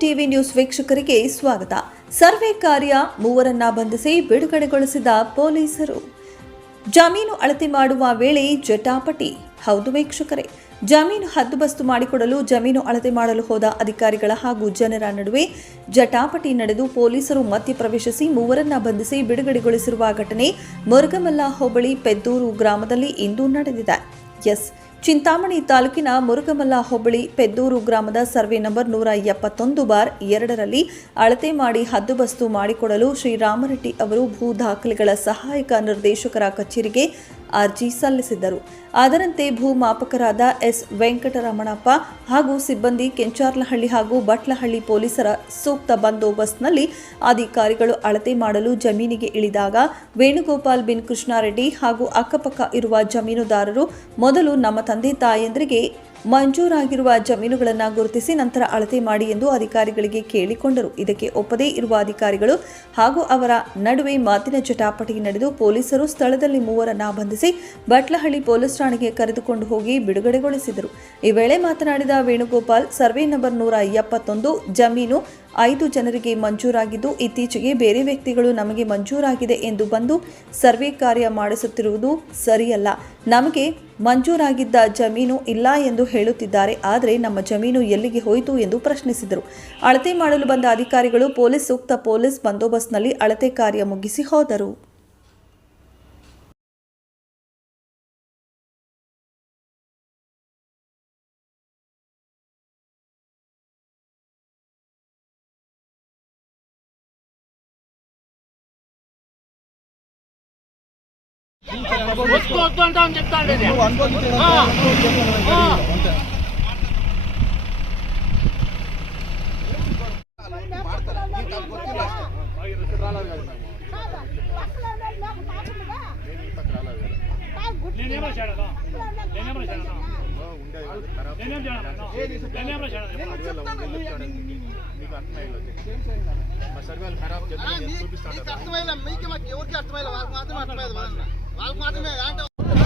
TV news ವೀಕ್ಷಕರಿಗೆ ಸ್ವಾಗತ. Survey ಕಾರ್ಯ ಮೂವರನ್ನ ಬಂಧಿಸಿ ಬಿಡುಗಡೆಗೊಳಿಸಿದ ಪೊಲೀಸರು. ಜಮೀನು ಅಳತೆ ಮಾಡುವ ವೇಳೆ ಜಟಾಪಟಿ. ಹೌದು ವೀಕ್ಷಕರೇ, ಜಮೀನು ಹದ್ದುಬಸ್ತು ಮಾಡಿಕೊಡಲು ಜಮೀನು ಅಳತೆ ಮಾಡಲು ಹೋದ ಅಧಿಕಾರಿಗಳ ಹಾಗೂ ಜನರ ನಡುವೆ ಜಟಾಪಟಿ ನಡೆದು ಪೊಲೀಸರು ಮಧ್ಯಪ್ರವೇಶಿಸಿ ಮೂವರನ್ನ ಬಂಧಿಸಿ ಬಿಡುಗಡೆಗೊಳಿಸಿರುವ ಘಟನೆ ಮುರುಗಮಲ್ಲ ಹೋಬಳಿ ಪೆದ್ದೂರು ಗ್ರಾಮದಲ್ಲಿ ಇಂದು ನಡೆದಿದೆ. ಎಸ್. ಚಿಂತಾಮಣಿ ತಾಲೂಕಿನ ಮುರುಗಮಲ್ಲ ಹೋಬಳಿ ಪೆದ್ದೂರು ಗ್ರಾಮದ ಸರ್ವೆ ನಂಬರ್ ನೂರ ಎಪ್ಪತ್ತೊಂದು ಬಾರ್ ಎರಡರಲ್ಲಿ ಅಳತೆ ಮಾಡಿ ಹದ್ದುಬಸ್ತು ಮಾಡಿಕೊಡಲು ಶ್ರೀರಾಮರೆಡ್ಡಿ ಅವರು ಭೂ ದಾಖಲೆಗಳ ಸಹಾಯಕ ನಿರ್ದೇಶಕರ ಕಚೇರಿಗೆ ಅರ್ಜಿ ಸಲ್ಲಿಸಿದ್ದರು. ಅದರಂತೆ ಭೂ ಮಾಪಕರಾದ ಎಸ್. ವೆಂಕಟರಮಣಪ್ಪ ಹಾಗೂ ಸಿಬ್ಬಂದಿ ಕೆಂಚಾರ್ಲಹಳ್ಳಿ ಹಾಗೂ ಬಟ್ಲಹಳ್ಳಿ ಪೊಲೀಸರ ಸೂಕ್ತ ಬಂದೋಬಸ್ತ್ನಲ್ಲಿ ಅಧಿಕಾರಿಗಳು ಅಳತೆ ಮಾಡಲು ಜಮೀನಿಗೆ ಇಳಿದಾಗ ವೇಣುಗೋಪಾಲ್ ಬಿನ್ ಕೃಷ್ಣಾರೆಡ್ಡಿ ಹಾಗೂ ಅಕ್ಕಪಕ್ಕ ಇರುವ ಜಮೀನುದಾರರು ಮೊದಲು ನಮ್ಮ ತಂದೆ ತಾಯಂದ್ರಿಗೆ ಮಂಜೂರಾಗಿರುವ ಜಮೀನುಗಳನ್ನು ಗುರುತಿಸಿ ನಂತರ ಅಳತೆ ಮಾಡಿ ಎಂದು ಅಧಿಕಾರಿಗಳಿಗೆ ಕೇಳಿಕೊಂಡರು. ಇದಕ್ಕೆ ಒಪ್ಪದೇ ಇರುವ ಅಧಿಕಾರಿಗಳು ಹಾಗೂ ಅವರ ನಡುವೆ ಮಾತಿನ ಚಟಾಪಟಿ ನಡೆದು ಪೊಲೀಸರು ಸ್ಥಳದಲ್ಲಿ ಮೂವರನ್ನು ಬಂಧಿಸಿ ಬಟ್ಲಹಳ್ಳಿ ಪೊಲೀಸ್ ಠಾಣೆಗೆ ಕರೆದುಕೊಂಡು ಹೋಗಿ ಬಿಡುಗಡೆಗೊಳಿಸಿದರು. ಈ ವೇಳೆ ಮಾತನಾಡಿದ ವೇಣುಗೋಪಾಲ್, ಸರ್ವೆ ನಂಬರ್ ನೂರ ಎಪ್ಪತ್ತೊಂದು, ಜಮೀನು ಐದು ಜನರಿಗೆ ಮಂಜೂರಾಗಿದ್ದು, ಇತ್ತೀಚೆಗೆ ಬೇರೆ ವ್ಯಕ್ತಿಗಳು ನಮಗೆ ಮಂಜೂರಾಗಿದೆ ಎಂದು ಬಂದು ಸರ್ವೆ ಕಾರ್ಯ ಮಾಡಿಸುತ್ತಿರುವುದು ಸರಿಯಲ್ಲ. ನಮಗೆ ಮಂಜೂರಾಗಿದ್ದ ಜಮೀನು ಇಲ್ಲ ಎಂದು ಹೇಳುತ್ತಿದ್ದಾರೆ. ಆದರೆ ನಮ್ಮ ಜಮೀನು ಎಲ್ಲಿಗೆ ಹೋಯಿತು ಎಂದು ಪ್ರಶ್ನಿಸಿದರು. ಅಳತೆ ಮಾಡಲು ಬಂದ ಅಧಿಕಾರಿಗಳು, ಪೊಲೀಸ್, ಸೂಕ್ತ ಪೊಲೀಸ್ ಬಂದೋಬಸ್ತ್ನಲ್ಲಿ ಅಳತೆ ಕಾರ್ಯ ಮುಗಿಸಿ ಹೋದರು. వద్దు అంటామని చెప్తాను. నేనేమో మీకు అర్థమైనా మీకు ఎవరికి అర్థమైనా వాళ్ళకి మాత్రమే అర్థమైంది? వాళ్ళకి మాత్రమే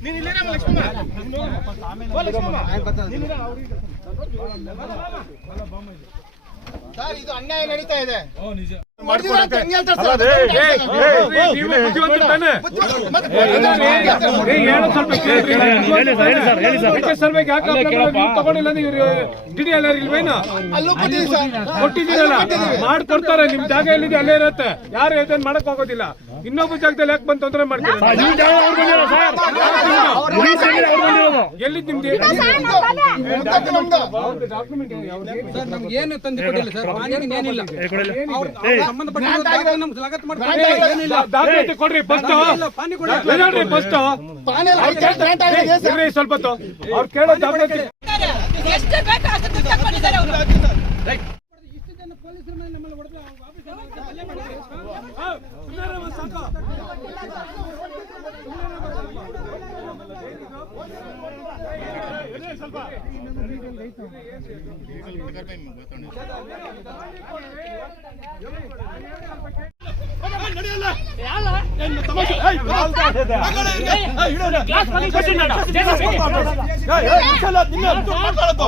అంటే నేనే వస్తాను కొన్ని మీకే. ಸರ್ ಇದು ಅನ್ಯಾಯ ನಡೀತಾ ಇದೆ ಮಾಡ್ಕೊಡ್ತಾರೆ ನಿಮ್ ಜಾಗ ಎಲ್ಲಿದೆ ಅಲ್ಲೇ ಇರುತ್ತೆ ಯಾರು ಏನ್ ಮಾಡಕ್ ಹೋಗೋದಿಲ್ಲ ಇನ್ನೊಬ್ಬ ಜಾಗದಲ್ಲಿ ಯಾಕೆ ಬಂತು ತೊಂದರೆ ಮಾಡ್ತಾರೆ ಎಲ್ಲಿ ನಿಮ್ದು ಮುದ್ದಕ್ಕೆ ನಮ್ದು ಏನು ತಂದು ಕೊಟ್ಟಿಲ್ಲ ಸರ್ ಕೊಡ್ರಿ ಫಸ್ಟ್ ಪಾನಿ ಕೊಡಿ ನೋಡ್ರಿ ಫಸ್ಟ್ ಪಾನೆಲ್ಲ ಐತೆ, ಗ್ರಾಂಟ್ ಆಗಿದೆ ಸರ್. ಇರ್ರಿ ಸ್ವಲ್ಪ. ಅವ್ರು ಕೇಳೋ ದಾಖಲಾತಿ ಎಷ್ಟು ಬೇಕು ಅಷ್ಟು ದುಡ್ಡು ತಗೊಂಡಿದ್ದಾರೆ ಅವರು ಇಷ್ಟು ಜನ ಪೊಲೀಸರ ಮೇಲೆ ನಮ್ಮಲ್ಲಿ ಮಾಡಿದ್ದಾರೆ. ಮಾತಾಡ್ತಾ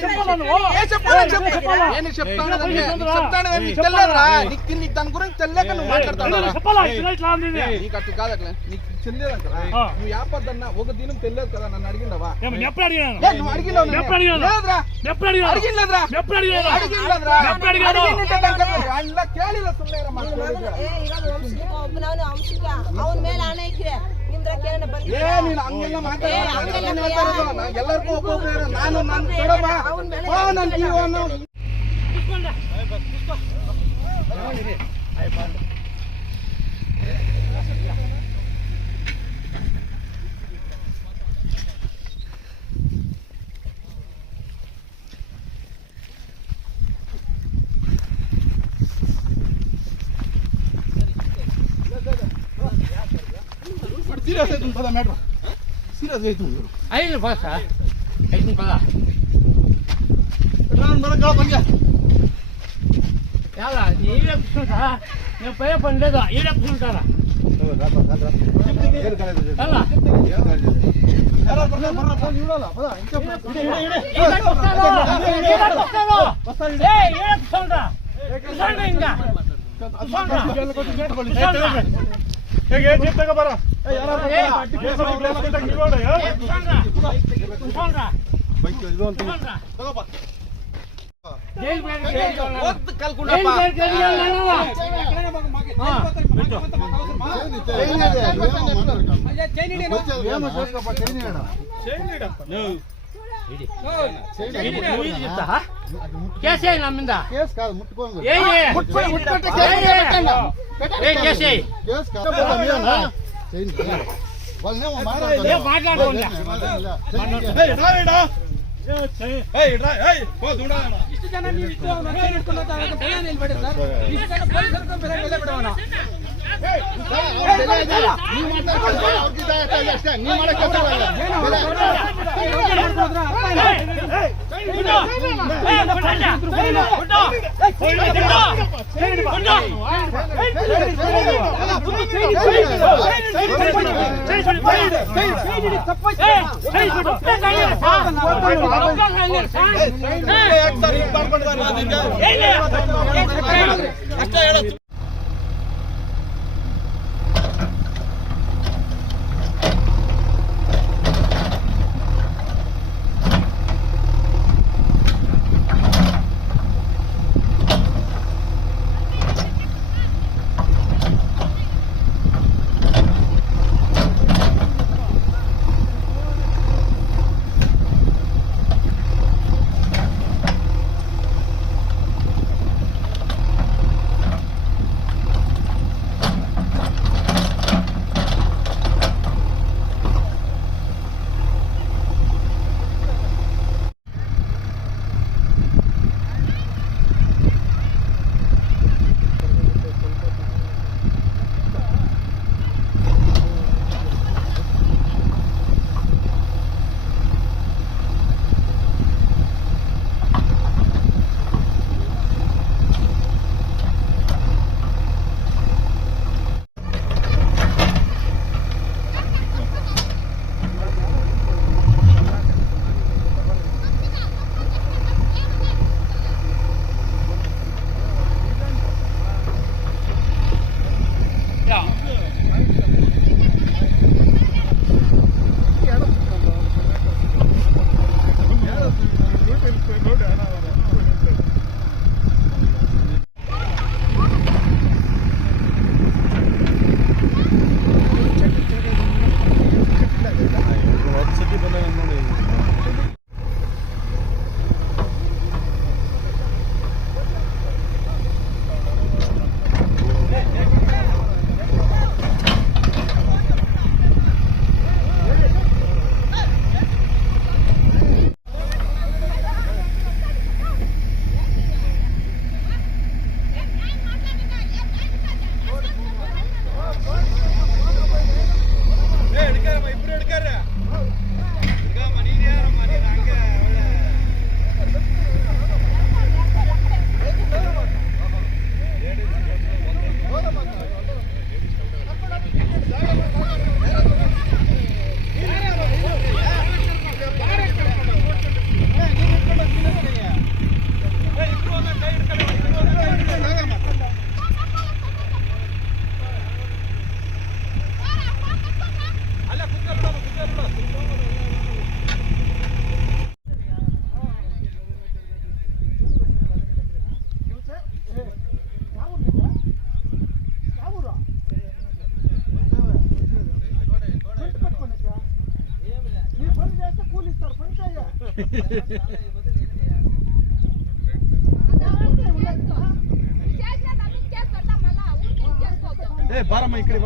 ನಮ್ಮ ಅಮ್ಮ ఏ చెప్పాలని చెప్పు. నేను చెప్తాను కదా, నీకు చెప్తాను కదా, నీకు తెలియదురా? నీకు నీకు దాని గురించి తెలియక నువ్వు మాట్లాడుతున్నావురా? నీకు అట్లా కాదు అట్లా. నీకు తెలియదంటరా? నువ్వు యాపద్దన్నా ఒక దినం తెలియదు కదా నన్ను అడిగిండవా ఎప్పుడు అడిగాను ఏ, నువ్వు అడిగినావు నన్ను. ఎప్పుడు అడిగాను? లేదురా. ఎప్పుడు అడిగాను? అడిగినలేదురా. ఎప్పుడు అడిగాను? అడిగినలేదురా. ఎప్పుడు అడిగాను? అడిగినంటే దానికి చెప్పు. ಅಲ್ಲ ಕೇಳಿಲ್ಲ ಸುಮ್ಮನೆ ನೀನು ಹಂಗೆಲ್ಲ ಮಾತಾಡೋದು ಹಂಗೆಲ್ಲ ನಾನು ನಾನು ಎಲ್ಲರಿಗೂ ಒಬ್ಬೊಬ್ರು. ನಾನು ನನ್ನ ಕೊಡಮ್ಮ ಬಾ. ನನ್ನ ಜೀವನ. सिरियस आहे तुमचा मॅटर सिरियस आहे तुमचं आहे ना बस हा ऐकून बघा ड्रायव्हर मला कळा पण घ्या याला येड्या पुसून खा या पहिले पण दे जा येड्या पुसून करा चला येड्या पुसताना येड्या पुसताना ए येड्या पुसून का पुसून का इंगा कुसाण. ಬರ నువ్వు ఇది చెప్తా కేసేయి నా మీద కేసు కాదు ముట్టుకోండి ఏయ్, ఏయ్. ముట్టుకొని ముట్టుకుంటే ఏయ్, కేసు ఏయ్. పెట్టండి. ఏయ్, కేసేయి కేసు కాదు ಇಷ್ಟು ಜನ ನೀವು ಇಷ್ಟು ಬೆಲೆ ನಿಲ್ಬೇಡಿ ಸರ್. ಇಷ್ಟು ಜನ ಪೊಲೀಸರು ಬೆಲೆ ಬೆಲೆ ಬಿಡೋಣ. ಅಷ್ಟೇ. ನೀವು ಏ ಬಾರಮ್ಮ ಈ ಕಡೆ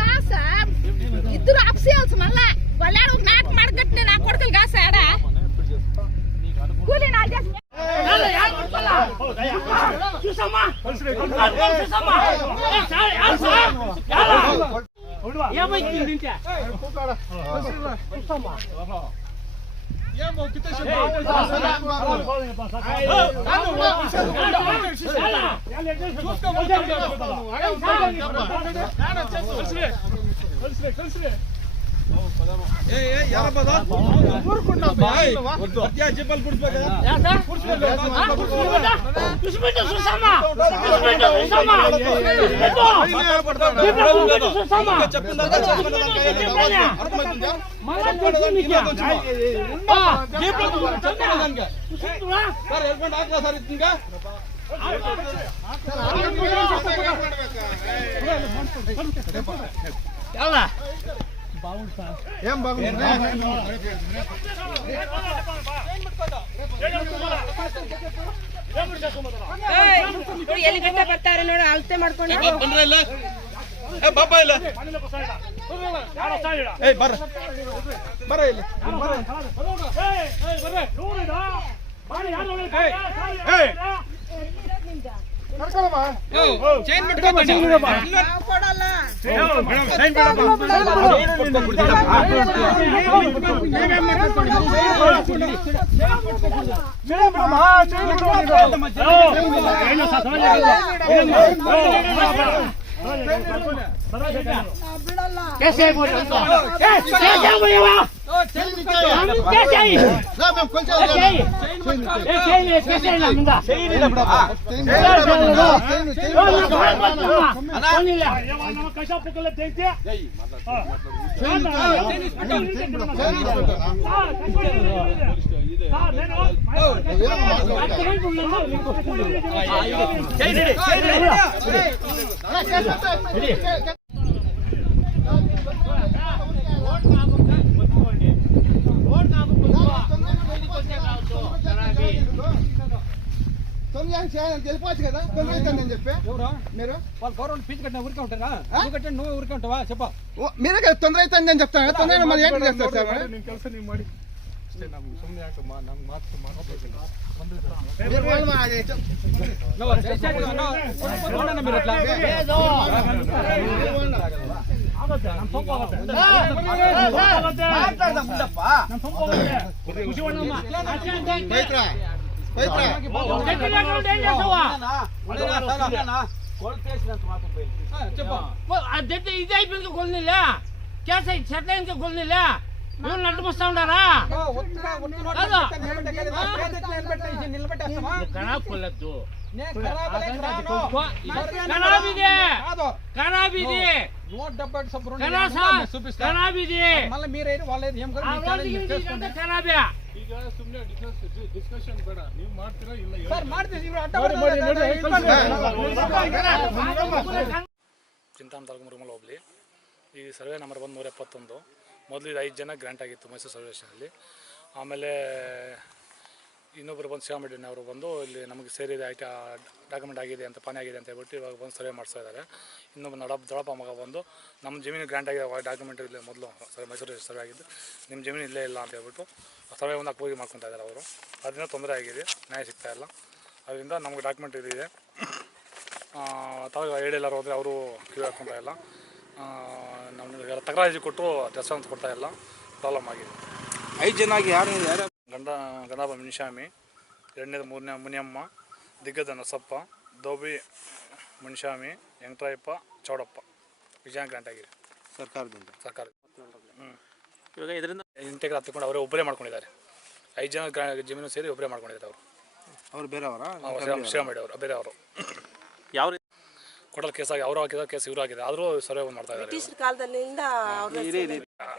ಗಾಸ? ಅಪ್ಸಿ ಆಪ್ಸಿ ಅಲ್ಸ ಮಲ್ಲ. ಒಳ್ಳೆ ನಾಟ ಮಾಡ್ಕಟ್ನೆ ನಾ ಕೊಡ್ತಿಲ್ ಗಾಸ ಆಡ. ಕೂಲಿ ನಾಲ್ಕು ಜಾಸ್ತಿ. ಏಮೈತಿ ನಿಂತ್ಯ? చెప్పాలి కూర్చోబెట్టు చెప్పిందా ಸರ್ ಎಲ್ಲಿ ಗಂಟೆ ಬರ್ತಾರೆ ನೋಡಿ ಅಳತೆ ಮಾಡ್ಕೊಂಡು ಏ ಬಾಪ ಇಲ್ಲ ಯಾರೋ ಸಾಯಿಡ. ಏ ಬರ್ರ ಬರ ಇಲ್ಲ ಏಯ್, ಏಯ್, ಬರ್ರಿ. ನೋಡಿದ? ಬಾಡಿ ಯಾರು ನೋಡಿ? ಏಯ್. ಚೈನ್ ಬಿಟ್ಕೊಬೇಡಿ ಕೊಡಲ್ಲ ಏನು తెలిపోవచ్చు కదా తొందర అవుతుందని చెప్పి మీరు వాళ్ళు గవర్నమెంట్ ఫీజు కట్టిన ఊరికే ఉంటారా నువ్వు కట్టిన నువ్వు ఊరికే ఉంటావా చెప్ప ఓ, మీరే కదా తొందర అవుతుంది అని చెప్తాను కదా తొందర మరి ఏంటి చేస్తారు సార్ మరి? ನಿನ್ ಕೆಲಸ ನೀವು ಮಾಡಿ ಅಷ್ಟೇ ನಮ್ಗೆ ఇది అయిపోయింది కొలినీలే. కేసు చెత్త ఇంకా కొలినీలే. మేము నట్టుమొస్తా ఉన్నారా కొల్లద్దు చూపిస్తా. మళ్ళీ మీరైనా ಈಗ ಸುಮ್ಮನೆ ಡಿಸ್ಕಷನ್ ಬೇಡ. ನೀವು ಮಾಡ್ತೀರಾ ಇಲ್ಲ ಚಿಂತಾಮಣಿ ತಾಲೂಕು ಮುರುಮಲ ಹೋಬಳಿ ಈ ಸರ್ವೆ ನಂಬರ್ ಬಂದು ನೂರ ಎಪ್ಪತ್ತೊಂದು. ಮೊದಲು ಇದು ಐದು ಜನ ಗ್ರ್ಯಾಂಟ್ ಆಗಿತ್ತು ಮೈಸೂರು ಸರ್ವೇಶನಲ್ಲಿ ಆಮೇಲೆ ಇನ್ನೊಬ್ಬರು ಬಂದು ಶಿವಮಡ್ಡಿನ ಅವರು ಬಂದು ಇಲ್ಲಿ ನಮಗೆ ಸೇರಿದೆ ಐಟ ಡಾಕ್ಯುಮೆಂಟ್ ಆಗಿದೆ ಅಂತ, ಪಾನಿ ಆಗಿದೆ ಅಂತ ಹೇಳ್ಬಿಟ್ಟು ಇವಾಗ ಬಂದು ಸರ್ವೆ ಮಾಡಿಸ್ತಾ ಇದ್ದಾರೆ. ಇನ್ನೊಬ್ಬ ನಡಪ ದೊಡಪ್ಪ ಮಗ ಬಂದು ನಮ್ಮ ಜಮೀನು ಗ್ರಾಂಟ್ ಆಗಿದೆ ಡಾಕ್ಯುಮೆಂಟ್ ಇಲ್ಲಿ ಮೊದಲು ಸರ್ ಮೈಸೂರು ಸರ್ವೆ ಆಗಿದ್ದು, ನಿಮ್ಮ ಜಮೀನು ಇಲ್ಲೇ ಇಲ್ಲ ಅಂತ ಹೇಳ್ಬಿಟ್ಟು ಸರ್ವೆ ಒಂದು ಅಕ್ಕೋಗಿ ಮಾಡ್ಕೊತಾ ಇದ್ದಾರೆ ಅವರು. ಅದರಿಂದ ತೊಂದರೆ ಆಗಿದೆ, ನ್ಯಾಯ ಸಿಗ್ತಾ ಇಲ್ಲ. ಅದರಿಂದ ನಮಗೆ ಡಾಕ್ಯುಮೆಂಟ್ ಇದೆ ತಾವು ಹೇಳಿಲ್ಲಾರು ಹೋದರೆ ಅವರು ಕ್ಯೂ ಹಾಕ್ಕೊತಾ ಇಲ್ಲ. ನಮಗೆ ತಕರಾಜಿ ಕೊಟ್ಟು ರೆಸ್ಪಾನ್ಸ್ ಕೊಡ್ತಾ ಇಲ್ಲ. ಪ್ರಾಬ್ಲಮ್ ಆಗಿದೆ. ಐದು ಜನ ಯಾರು ಯಾರು ಗಂಡ ಗಣಪ ಮುನಿಸ್ವಾಮಿ ಎರಡನೇದು ಮೂರನೇ ಮುನಿಯಮ್ಮ ದಿಗ್ಗದ ನಸಪ್ಪ ದೋಬಿ ಮುನಿಸ್ವಾಮಿ ವೆಂಕಟರಾಯಪ್ಪ ಚೌಡಪ್ಪ ವಿಜಯ ಗ್ರಾಂಟ್ ಆಗಿದೆ ಸರ್ಕಾರದಿಂದ ಸರ್ಕಾರ ಹ್ಞೂ ಇವಾಗ ಇದರಿಂದ ಇಂಟೆಗ್ರ ಹತ್ಕೊಂಡು ಅವರೇ ಒಬ್ಬರೇ ಮಾಡ್ಕೊಂಡಿದ್ದಾರೆ ಐದು ಜನ ಗ್ರಾ ಜಮೀನು ಸೇರಿ ಒಬ್ಬರೇ ಮಾಡ್ಕೊಂಡಿದ್ದಾರೆ ಅವರು ಅವ್ರು ಬೇರೆಯವರ ಶಿವಮಡಿ ಅವರು ಬೇರೆ ಅವರು ಯಾವ ರೀತಿ ಕೊಡಲ್ ಕೇಸ್ ಆಗಿ ಅವರು ಹಾಕಿದ ಕೇಸ್ ಇವರು ಹಾಕಿದ್ದಾರೆ ಆದರೂ ಸರ್ವೆ ಒಂದು ಮಾಡ್ತಾ ಇದ್ದಾರೆ ಬ್ರಿಟಿಷ್ ಕಾಲದಲ್ಲಿಂದ ಅವ್ರ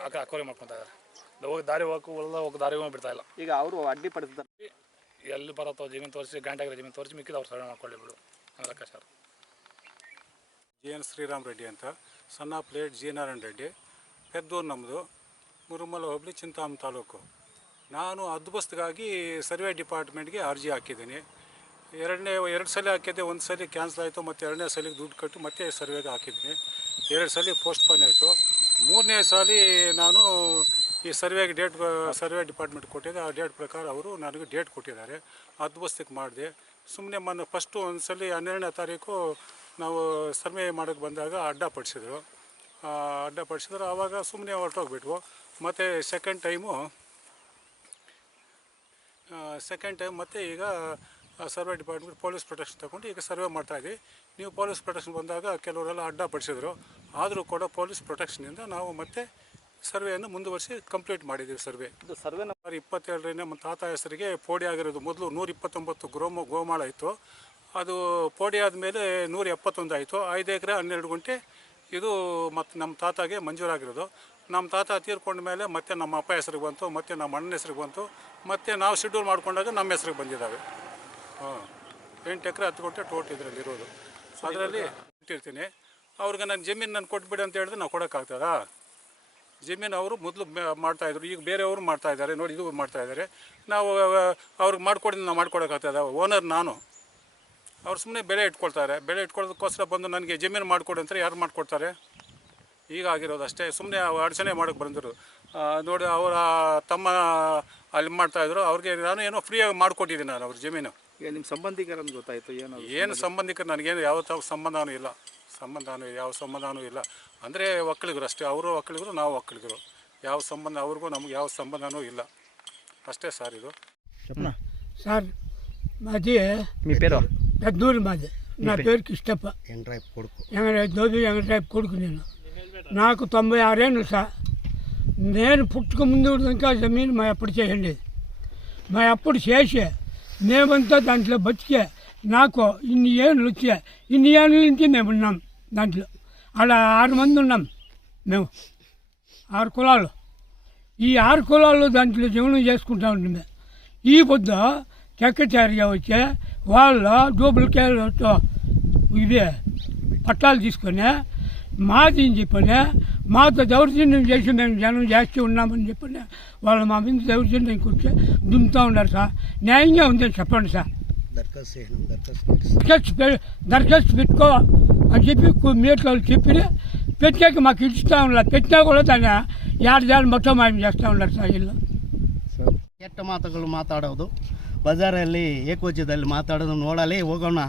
ಅಕ್ಕ ಅಕ್ವರೆ ಮಾಡ್ಕೊತಾ ಇದ್ದಾರೆ ಹೋಗಿ ದಾರಿ ಹೋಗಕ್ಕೂ ಉಳ್ದ ಹೋಗಿ ದಾರಿ ಹೋಗಿ ಬಿಡ್ತಾ ಇಲ್ಲ. ಈಗ ಅವರು ಅಡ್ಡಿಪಡಿಸ್ತಾರೆ ಎಲ್ಲಿ ಬರತ್ತೋ ಜಮೀನು ತೋರಿಸಿ ಗಂಟೆಗೆ ಜಮೀನು ತೋರಿಸಿ ಮಿಕ್ಕಿದ ಅವ್ರು ಸರಣ ಮಾಡ್ಕೊಳ್ಳಿ ಬಿಡು. ಅದಕ್ಕೆ sir G N Sriram Reddy ಅಂತ. ಸಣ್ಣ ಪ್ಲೇಟ್ ಜಿ ನಾರಾಯಣ ರೆಡ್ಡಿ. ಪೆದ್ದೂರು ನಮ್ಮದು ಮುರುಮಲ ಹೋಬಳಿ ಚಿಂತಾಮ್ ತಾಲೂಕು. ನಾನು ಅದ್ಬಸ್ತಿಗಾಗಿ ಸರ್ವೆ ಡಿಪಾರ್ಟ್ಮೆಂಟ್ಗೆ ಅರ್ಜಿ ಹಾಕಿದ್ದೀನಿ. ಎರಡನೇ ಎರಡು ಸಲ ಹಾಕಿದ್ದೆ ಒಂದು ಸಲ ಕ್ಯಾನ್ಸಲ್ ಆಯಿತು ಮತ್ತು ಎರಡನೇ ಸಲಿಗೆ ದುಡ್ಡು ಕಟ್ಟು ಮತ್ತೆ ಸರ್ವೆಗೆ ಹಾಕಿದ್ದೀನಿ. ಎರಡು ಸಲ ಪೋಸ್ಟ್ಪೋನ್ ಆಯಿತು. ಮೂರನೇ ಸಲ ನಾನು ಈ ಸರ್ವೆಗೆ ಡೇಟ್, ಸರ್ವೆ ಡಿಪಾರ್ಟ್ಮೆಂಟ್ ಕೊಟ್ಟಿದ್ದೆ ಆ ಡೇಟ್ ಪ್ರಕಾರ ಅವರು ನನಗೆ ಡೇಟ್ ಕೊಟ್ಟಿದ್ದಾರೆ. ಅದ್ಬಸ್ತಿಗೆ ಮಾಡಿದೆ. ಸುಮ್ಮನೆ ಮೊನ್ನೆ ಫಸ್ಟು ಒಂದು ಸಲ ಹನ್ನೆರಡನೇ ತಾರೀಕು ನಾವು ಸರ್ವೆ ಮಾಡೋಕ್ಕೆ ಬಂದಾಗ ಅಡ್ಡ ಪಡಿಸಿದ್ರು. ಅಡ್ಡ ಪಡಿಸಿದ್ರು. ಆವಾಗ ಸುಮ್ಮನೆ ಹೊರಟೋಗ್ಬಿಟ್ವು. ಮತ್ತು ಸೆಕೆಂಡ್ ಟೈಮು ಸೆಕೆಂಡ್ ಟೈಮ್ ಮತ್ತೆ ಈಗ ಸರ್ವೆ ಡಿಪಾರ್ಟ್ಮೆಂಟ್ ಪೊಲೀಸ್ ಪ್ರೊಟೆಕ್ಷನ್ ತಗೊಂಡು ಈಗ ಸರ್ವೆ ಮಾಡ್ತಾಯಿದ್ವಿ ನೀವು ಪೊಲೀಸ್ ಪ್ರೊಟೆಕ್ಷನ್ ಬಂದಾಗ ಕೆಲವರೆಲ್ಲ ಅಡ್ಡ ಪಡಿಸಿದ್ರು. ಆದರೂ ಕೂಡ ಪೊಲೀಸ್ ಪ್ರೊಟೆಕ್ಷನಿಂದ ನಾವು ಮತ್ತೆ ಸರ್ವೆಯನ್ನು ಮುಂದುವರಿಸಿ ಕಂಪ್ಲೀಟ್ ಮಾಡಿದ್ದೀವಿ ಸರ್ವೆ. ಇದು ಸರ್ವೆ ನಂಬರ್ ಇಪ್ಪತ್ತೇಳರಿಂದ ನಮ್ಮ ತಾತ ಹೆಸರಿಗೆ ಪೋಡಿ ಆಗಿರೋದು ಮೊದಲು ನೂರ ಇಪ್ಪತ್ತೊಂಬತ್ತು ಗ್ರೋಮ ಗೋಮಾಳ ಇತ್ತು ಅದು ಪೋಡಿ ಆದಮೇಲೆ ನೂರ ಎಪ್ಪತ್ತೊಂದು ಆಯಿತು. ಐದು ಎಕರೆ ಹನ್ನೆರಡು ಗುಂಟೆ ಇದು ಮತ್ತು ನಮ್ಮ ತಾತಾಗೆ ಮಂಜೂರಾಗಿರೋದು ನಮ್ಮ ತಾತ ತೀರ್ಕೊಂಡ ಮೇಲೆ ಮತ್ತೆ ನಮ್ಮ ಅಪ್ಪ ಹೆಸರಿಗೆ ಬಂತು ಮತ್ತು ನಮ್ಮ ಅಣ್ಣನ ಹೆಸರಿಗೆ ಬಂತು ಮತ್ತು ನಾವು ಶೆಡ್ಯೂಲ್ ಮಾಡಿಕೊಂಡಾಗ ನಮ್ಮ ಹೆಸರಿಗೆ ಬಂದಿದ್ದಾವೆ. ಹಾಂ ಎಂಟು ಎಕರೆ ಹತ್ತು ಗುಂಟೆ ಟೋಟ್ ಇದರಲ್ಲಿ ಇರೋದು. ಅದರಲ್ಲಿ ಇಟ್ಟಿರ್ತೀನಿ. ಅವ್ರಿಗೆ ನನ್ನ ಜಮೀನು ನಾನು ಕೊಟ್ಬಿಡಿ ಅಂತ ಹೇಳಿದ್ರೆ ನಾವು ಕೊಡೋಕ್ಕಾಗ್ತದಾ? ಜಮೀನು ಅವರು ಮೊದಲು ಮಾಡ್ತಾಯಿದ್ರು ಈಗ ಬೇರೆಯವರು ಮಾಡ್ತಾ ಇದ್ದಾರೆ. ನೋಡಿ ಇದು ಮಾಡ್ತಾ ಇದ್ದಾರೆ. ನಾವು ಅವ್ರಿಗೆ ಮಾಡ್ಕೊಡಿ ನಾವು ಮಾಡ್ಕೊಡೋಕ್ಕಾಗ್ತದ. ಓನರ್ ನಾನು. ಅವ್ರು ಸುಮ್ಮನೆ ಬೆಳೆ ಇಟ್ಕೊಳ್ತಾರೆ. ಬೆಳೆ ಇಟ್ಕೊಳ್ಳೋದಕ್ಕೋಸ್ಕರ ಬಂದು ನನಗೆ ಜಮೀನು ಮಾಡಿಕೊಡಿ ಅಂತಾರೆ ಯಾರು ಮಾಡಿಕೊಡ್ತಾರೆ? ಈಗ ಆಗಿರೋದು ಅಷ್ಟೇ. ಸುಮ್ಮನೆ ಅಡಚಣೆ ಮಾಡೋಕ್ಕೆ ಬಂದರು ನೋಡಿ ಅವರ ತಮ್ಮ ಅಲ್ಲಿ ಮಾಡ್ತಾಯಿದ್ರು ಅವ್ರಿಗೆ ನಾನು ಏನೋ ಫ್ರೀಯಾಗಿ ಮಾಡಿಕೊಟ್ಟಿದ್ದೀನಿ ನಾನು ಅವ್ರ ಜಮೀನು. ಈಗ ನಿಮ್ಮ ಸಂಬಂಧಿಕರನ್ನು ಗೊತ್ತಾಯಿತು ಏನು ಏನು ಸಂಬಂಧಿಕರು ನನಗೇನು ಯಾವ ಸಂಬಂಧವೂ ಸಂಬಂಧನೂ ಇಲ್ಲ. ಸಂಬಂಧನೂ ಯಾವ ಸಂಬಂಧನೂ ಇಲ್ಲ. ಅಂದರೆ ಒಕ್ಕಲಿಗರು ಅಷ್ಟೇ. ಅವರು ಒಕ್ಕಲಿಗರು ನಾವು ಒಕ್ಕಲಿಗರು. ಯಾವ ಸಂಬಂಧ ಅವ್ರಿಗೂ ನಮ್ಗೆ ಯಾವ సంబంధనూ ಇಲ್ಲ. ಅಷ್ಟೇ సార్ ఇది చెప్పనా? సార్ మాది మీ పేరు? పెద్దూరు మాది నా పేరు కృష్ణప్ప ఎంగరాయ్ కొడుకు ఎంగరాయ్ దోబి ఎంగరాయ్ కొడుకు నేను నాకు తొంభై ఆరేళ్ళు సార్ నేను పుట్టుక ముందు ఇంకా జమీన్ మా ఎప్పుడు చేయండి మా ఎప్పుడు చేసి మేమంతా దాంట్లో బతికే నాకు ఇన్ని ఏళ్ళు వచ్చే ఇన్ని ఏళ్ళ నుంచి మేము ఉన్నాం దాంట్లో. అలా ఆరు మంది ఉన్నాం మేము. ఆరు కులాలు. ఈ ఆరు కులాలు దాంట్లో జీవనం చేసుకుంటా ఉంటుంది ఈ పొద్దు సెక్రటరీగా వచ్చే వాళ్ళ డూప్లికేట్ ఇవే పట్టాలు తీసుకొని మాది అని చెప్పని మాతో దౌర్జన్యం చేసి మేము జనం చేస్తూ ఉన్నామని చెప్పని వాళ్ళు మా మీద దౌర్జన్యం కూర్చొని దుమ్ముతూ ఉన్నారు సార్. న్యాయంగా ఉందని చెప్పండి సార్. దరఖాస్తు దరఖాస్తు పెట్టుకో. అని చెప్పి మీట్లో చెప్పి పెట్టాక మాకు ఇస్తూ ఉన్నారు పెట్టినా కూడా దాన్ని ఏడాది మొత్తం మాయం చేస్తూ ఉన్నారు సార్ వీళ్ళు ಕೆಟ್ಟ ಮಾತುಗಳು ಮಾತಾಡೋದು ಬಜಾರಲ್ಲಿ ಏಕೋಚದಲ್ಲಿ ಮಾತಾಡೋದು ನೋಡಲಿ ಹೋಗೋಣ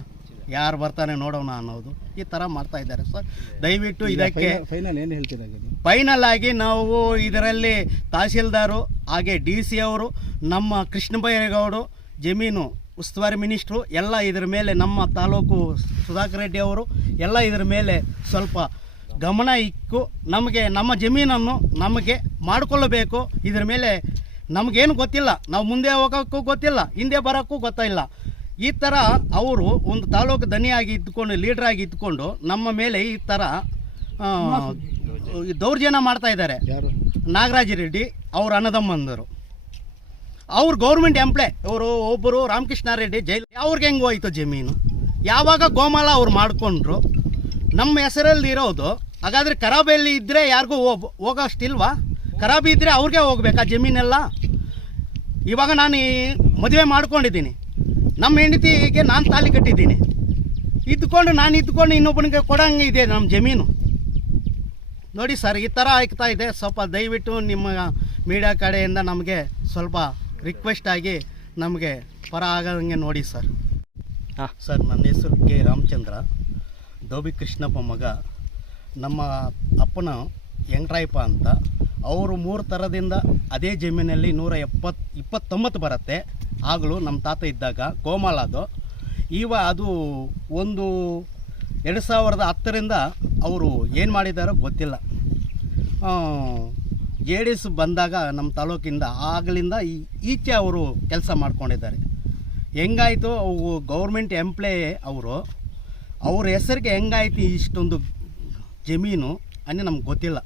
ಯಾರು ಬರ್ತಾನೆ ನೋಡೋಣ ಅನ್ನೋದು ಈ ಥರ ಮಾಡ್ತಾ ಇದ್ದಾರೆ ಸರ್ ದಯವಿಟ್ಟು ಇದಕ್ಕೆ ಫೈನಲ್ ಏನು ಹೇಳ್ತೀರಾ ಫೈನಲ್ ಆಗಿ ನಾವು ಇದರಲ್ಲಿ ತಹಸೀಲ್ದಾರು ಹಾಗೆ ಡಿ ಸಿ ಅವರು ನಮ್ಮ ಕೃಷ್ಣ ಬೈರೇಗೌಡರು ಜಮೀನು ಉಸ್ತುವಾರಿ ಮಿನಿಸ್ಟ್ರು ಎಲ್ಲ ಇದರ ಮೇಲೆ ನಮ್ಮ ತಾಲೂಕು ಸುಧಾಕರ್ ರೆಡ್ಡಿ ಅವರು ಎಲ್ಲ ಇದರ ಮೇಲೆ ಸ್ವಲ್ಪ ಗಮನ ಇಕ್ಕು. ನಮಗೆ ನಮ್ಮ ಜಮೀನನ್ನು ನಮಗೆ ಮಾಡಿಕೊಳ್ಳಬೇಕು ಇದರ ಮೇಲೆ ನಮಗೇನು ಗೊತ್ತಿಲ್ಲ. ನಾವು ಮುಂದೆ ಹೋಗೋಕ್ಕೂ ಗೊತ್ತಿಲ್ಲ ಹಿಂದೆ ಬರೋಕ್ಕೂ ಗೊತ್ತಿಲ್ಲ ಈ ಥರ ಅವರು ಒಂದು ತಾಲೂಕು ದನಿಯಾಗಿ ಇದ್ದುಕೊಂಡು ಲೀಡ್ರಾಗಿ ಇದ್ದುಕೊಂಡು ನಮ್ಮ ಮೇಲೆ ಈ ಥರ ದೌರ್ಜನ್ಯ ಮಾಡ್ತಾ ಇದ್ದಾರೆ. ನಾಗರಾಜ ರೆಡ್ಡಿ ಅವ್ರ ಅನ್ನದಮ್ಮಂದರು. ಅವ್ರು ಗೌರ್ಮೆಂಟ್ ಎಂಪ್ಲಾಯ್ ಇವರು ಒಬ್ಬರು ರಾಮಕೃಷ್ಣ ರೆಡ್ಡಿ ಜೈಲ್ ಅವ್ರಿಗೆ ಹೆಂಗೆ ಹೋಯ್ತು ಜಮೀನು? ಯಾವಾಗ ಗೋಮಾಲ ಅವ್ರು ಮಾಡಿಕೊಂಡ್ರು? ನಮ್ಮ ಹೆಸರಲ್ಲಿ ಇರೋದು, ಹಾಗಾದ್ರೆ ಖರಾಬಿಯಲ್ಲಿ ಇದ್ದರೆ ಯಾರಿಗೂ ಹೋಗ್ ಹೋಗೋಷ್ಟಿಲ್ವಾ? ಖರಾಬಿ ಇದ್ದರೆ ಅವ್ರಿಗೆ ಹೋಗ್ಬೇಕಾ ಜಮೀನೆಲ್ಲ? ಇವಾಗ ನಾನು ಈ ಮದುವೆ ಮಾಡ್ಕೊಂಡಿದ್ದೀನಿ. ನಮ್ಮ ಹೆಂಡತಿಗೆ ನಾನು ತಾಲಿ ಕಟ್ಟಿದ್ದೀನಿ. ಇದ್ಕೊಂಡು ನಾನು ಇದ್ಕೊಂಡು ಇನ್ನೊಬ್ಬನಿಗೆ ಕೊಡಂಗೆ ಇದೆ ನಮ್ಮ ಜಮೀನು. ನೋಡಿ ಸರ್, ಈ ಥರ ಆಯ್ತಾ ಇದೆ. ಸ್ವಲ್ಪ ದಯವಿಟ್ಟು ನಿಮ್ಮ ಮೀಡಿಯಾ ಕಡೆಯಿಂದ ನಮಗೆ ಸ್ವಲ್ಪ ರಿಕ್ವೆಸ್ಟ್ ಆಗಿ ನಮಗೆ ಪರ ಆಗಂಗೆ ನೋಡಿ ಸರ್. ಹಾಂ. ಸರ್ ನನ್ನ ಹೆಸರು ಕೆ ರಾಮಚಂದ್ರ. ದೋಬಿ ಕೃಷ್ಣಪ್ಪ ಮಗ. ನಮ್ಮ ಅಪ್ಪನ ಹೆಂಗ್ರಾಯಪ್ಪ ಅಂತ. ಅವರು ಮೂರು ಥರದಿಂದ ಅದೇ ಜಮೀನಲ್ಲಿ ನೂರ ಎಪ್ಪತ್ತು ಇಪ್ಪತ್ತೊಂಬತ್ತು ಬರುತ್ತೆ. ಆಗಲೂ ನಮ್ಮ ತಾತ ಇದ್ದಾಗ ಕೋಮಲ ಅದು. ಇವ ಅದು ಒಂದು ಎರಡು ಸಾವಿರದ ಹತ್ತರಿಂದ ಅವರು ಏನು ಮಾಡಿದಾರೋ ಗೊತ್ತಿಲ್ಲ. ಜೆ ಡಿ ಎಸ್ ಬಂದಾಗ ನಮ್ಮ ತಾಲೂಕಿಂದ ಆಗಲಿಂದ ಈಚೆ ಅವರು ಕೆಲಸ ಮಾಡ್ಕೊಂಡಿದ್ದಾರೆ. ಹೆಂಗಾಯಿತು, ಅವು ಗೌರ್ಮೆಂಟ್ ಎಂಪ್ಲಾಯ್ ಅವರು, ಅವ್ರ ಹೆಸರಿಗೆ ಹೆಂಗಾಯ್ತು ಇಷ್ಟೊಂದು ಜಮೀನು ಅನ್ನೋ ನಮ್ಗೆ ಗೊತ್ತಿಲ್ಲ.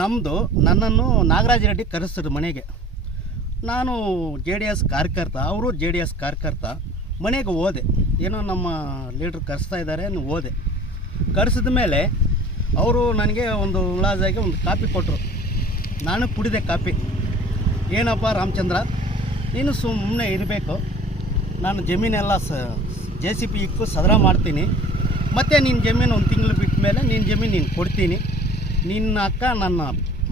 ನಮ್ಮದು ನನ್ನನ್ನು ನಾಗರಾಜ ರೆಡ್ಡಿ ಕರೆಸಿದ್ರು ಮನೆಗೆ. ನಾನು ಜೆ ಡಿ ಎಸ್ ಕಾರ್ಯಕರ್ತ, ಅವರು ಜೆ ಡಿ ಎಸ್ ಕಾರ್ಯಕರ್ತ, ಮನೆಗೆ ಹೋದೆ. ಏನೋ ನಮ್ಮ ಲೀಡ್ರ್ ಕರೆಸ್ತಾ ಇದ್ದಾರೆ ನೀವು ಓದೆ ಕರೆಸಿದ ಮೇಲೆ ಅವರು ನನಗೆ ಒಂದು ಉಳಾಜಾಗಿ ಒಂದು ಕಾಪಿ ಕೊಟ್ಟರು ನಾನು ಕುಡಿದೆ ಕಾಪಿ ಏನಪ್ಪ ರಾಮಚಂದ್ರ? ನೀನು ಸುಮ್ಮನೆ ಇರಬೇಕು. ನಾನು ಜಮೀನೆಲ್ಲ ಸ, ಜೆ ಸಿ ಪಿ ಇಕ್ಕು ಸದರ ಮಾಡ್ತೀನಿ. ಮತ್ತು ನಿನ್ನ ಜಮೀನು ಒಂದು ತಿಂಗಳು ಬಿಟ್ಟ ಮೇಲೆ ನಿನ್ನ ಜಮೀನು ನೀನು ಕೊಡ್ತೀನಿ. ನಿನ್ನ ಅಕ್ಕ ನನ್ನ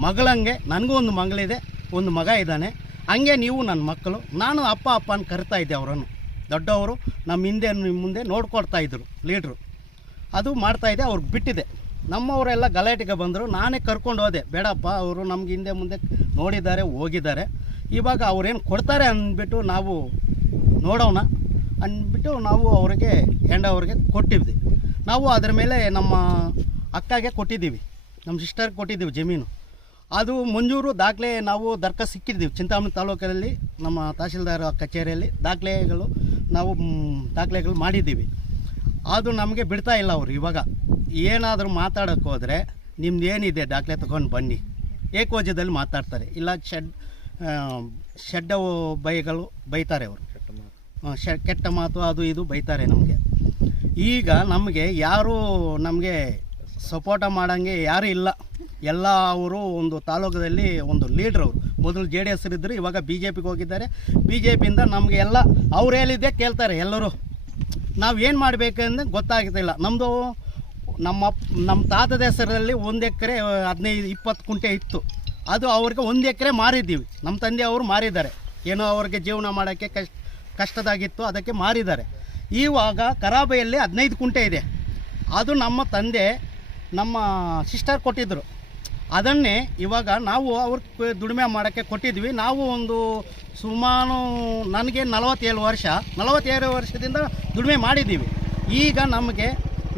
ಮಗಳಂಗೆ ನನಗೂ ಒಂದು ಮಗಳಿದೆ, ಒಂದು ಮಗ ಇದ್ದಾನೆ. ಹಂಗೆ ನೀವು ನನ್ನ ಮಕ್ಕಳು. ನಾನು ಅಪ್ಪ ಅಪ್ಪ ಅಂತ ಕರಿತಾ ಇದ್ದೆ ಅವರನ್ನು. ದೊಡ್ಡವರು ನಮ್ಮ ಹಿಂದೆ ನಿಮ್ಮ ಮುಂದೆ ನೋಡ್ಕೊಡ್ತಾ ಇದ್ದರು ಲೀಡ್ರು. ಅದು ಮಾಡ್ತಾಯಿದ್ದೆ ಅವ್ರಿಗೆ ಬಿಟ್ಟಿದೆ. ನಮ್ಮವರೆಲ್ಲ ಗಲಾಟೆಗೆ ಬಂದರು. ನಾನೇ ಕರ್ಕೊಂಡು ಹೋದೆ. ಬೇಡಪ್ಪ, ಅವರು ನಮ್ಗೆ ಹಿಂದೆ ಮುಂದೆ ನೋಡಿದ್ದಾರೆ, ಹೋಗಿದ್ದಾರೆ. ಇವಾಗ ಅವ್ರೇನು ಕೊಡ್ತಾರೆ ಅಂದ್ಬಿಟ್ಟು ನಾವು ನೋಡೋಣ ಅಂದ್ಬಿಟ್ಟು ನಾವು ಅವರಿಗೆ, ಹೆಂಡ ಅವ್ರಿಗೆ ಕೊಟ್ಟಿದ್ವಿ. ನಾವು ಅದರ ಮೇಲೆ ನಮ್ಮ ಅಕ್ಕಗೆ ಕೊಟ್ಟಿದ್ದೀವಿ. ನಮ್ಮ ಸಿಸ್ಟರ್ಗೆ ಕೊಟ್ಟಿದ್ದೀವಿ ಜಮೀನು. ಅದು ಮಂಜೂರು ದಾಖಲೆ ನಾವು ದರ್ಕ ಸಿಕ್ಕಿದ್ದೀವಿ ಚಿಂತಾಮಣಿ ತಾಲೂಕಲ್ಲಿ, ನಮ್ಮ ತಹಸೀಲ್ದಾರ್ ಕಚೇರಿಯಲ್ಲಿ ದಾಖಲೆಗಳು ನಾವು ದಾಖಲೆಗಳು ಮಾಡಿದ್ದೀವಿ. ಅದು ನಮಗೆ ಬಿಡ್ತಾ ಇಲ್ಲ ಅವರು ಇವಾಗ. ಏನಾದರೂ ಮಾತಾಡೋಕ್ಕೆ ಹೋದರೆ ನಿಮ್ದು ಏನಿದೆ ದಾಖಲೆ ತೊಗೊಂಡು ಬನ್ನಿ. ಏಕವಚದಲ್ಲಿ ಮಾತಾಡ್ತಾರೆ. ಇಲ್ಲ ಶೆಡ್ ಶೆಡ್ಡ ಬೈಗಳು ಬೈತಾರೆ ಅವರು. ಶೆ ಕೆಟ್ಟ ಮಾತು ಅದು ಇದು ಬೈತಾರೆ ನಮಗೆ. ಈಗ ನಮಗೆ ಯಾರೂ ನಮಗೆ ಸಪೋರ್ಟ ಮಾಡೋಂಗೆ ಯಾರು ಇಲ್ಲ. ಎಲ್ಲ ಅವರು ಒಂದು ತಾಲೂಕದಲ್ಲಿ ಒಂದು ಲೀಡ್ರ್ ಅವರು. ಮೊದಲು ಜೆ ಡಿ ಎಸ್ ಇದ್ದರು ಇವಾಗ ಬಿ ಜೆ ಪಿಗೆ ಹೋಗಿದ್ದಾರೆ. ಬಿ ಜೆ ಪಿಯಿಂದ ನಮಗೆ ಎಲ್ಲ ಅವ್ರು ಹೇಳಿದ್ದೆ ಕೇಳ್ತಾರೆ ಎಲ್ಲರೂ. ನಾವು ಏನು ಮಾಡಬೇಕಂದ್ರೆ ಗೊತ್ತಾಗ್ತಿಲ್ಲ ನಮ್ಮದು ನಮ್ಮ ನಮ್ಮ ತಾತದ ಹೆಸರಲ್ಲಿ ಒಂದು ಎಕರೆ ಹದಿನೈದು, ಇಪ್ಪತ್ತು ಕುಂಟೆ ಇತ್ತು. ಅದು ಅವ್ರಿಗೆ ಒಂದು ಎಕರೆ ಮಾರಿದ್ದೀವಿ. ನಮ್ಮ ತಂದೆ ಅವರು ಮಾರಿದ್ದಾರೆ. ಏನೋ ಅವ್ರಿಗೆ ಜೀವನ ಮಾಡೋಕ್ಕೆ ಕಷ್ಟ, ಕಷ್ಟದಾಗಿತ್ತು, ಅದಕ್ಕೆ ಮಾರಿದ್ದಾರೆ. ಇವಾಗ ಕರಾಬೆಯಲ್ಲಿ ಹದಿನೈದು ಕುಂಟೆ ಇದೆ. ಅದು ನಮ್ಮ ತಂದೆ, ನಮ್ಮ ಸಿಸ್ಟರ್ ಕೊಟ್ಟಿದ್ದರು ಅದನ್ನೇ ಇವಾಗ ನಾವು ಅವ್ರಿಗೆ ದುಡಿಮೆ ಮಾಡೋಕ್ಕೆ ಕೊಟ್ಟಿದ್ವಿ. ನಾವು ಒಂದು ಸುಮಾರು ನನಗೆ ನಲವತ್ತೇಳು ವರ್ಷ ನಲವತ್ತೇಳು ವರ್ಷದಿಂದ ದುಡಿಮೆ ಮಾಡಿದ್ದೀವಿ. ಈಗ ನಮಗೆ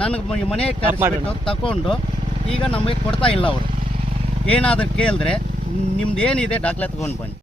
ನನಗೆ ಮನೆ ಕರೆಸ್ಬಿಟ್ಟು ತಗೊಂಡು ಈಗ ನಮಗೆ ಕೊಡ್ತಾ ಇಲ್ಲ ಅವರು. ಏನಾದರೂ ಕೇಳಿದ್ರೆ ನಿಮ್ದು ಏನಿದೆ ದಾಖಲೆ ತಗೊಂಡು ಬನ್ನಿ.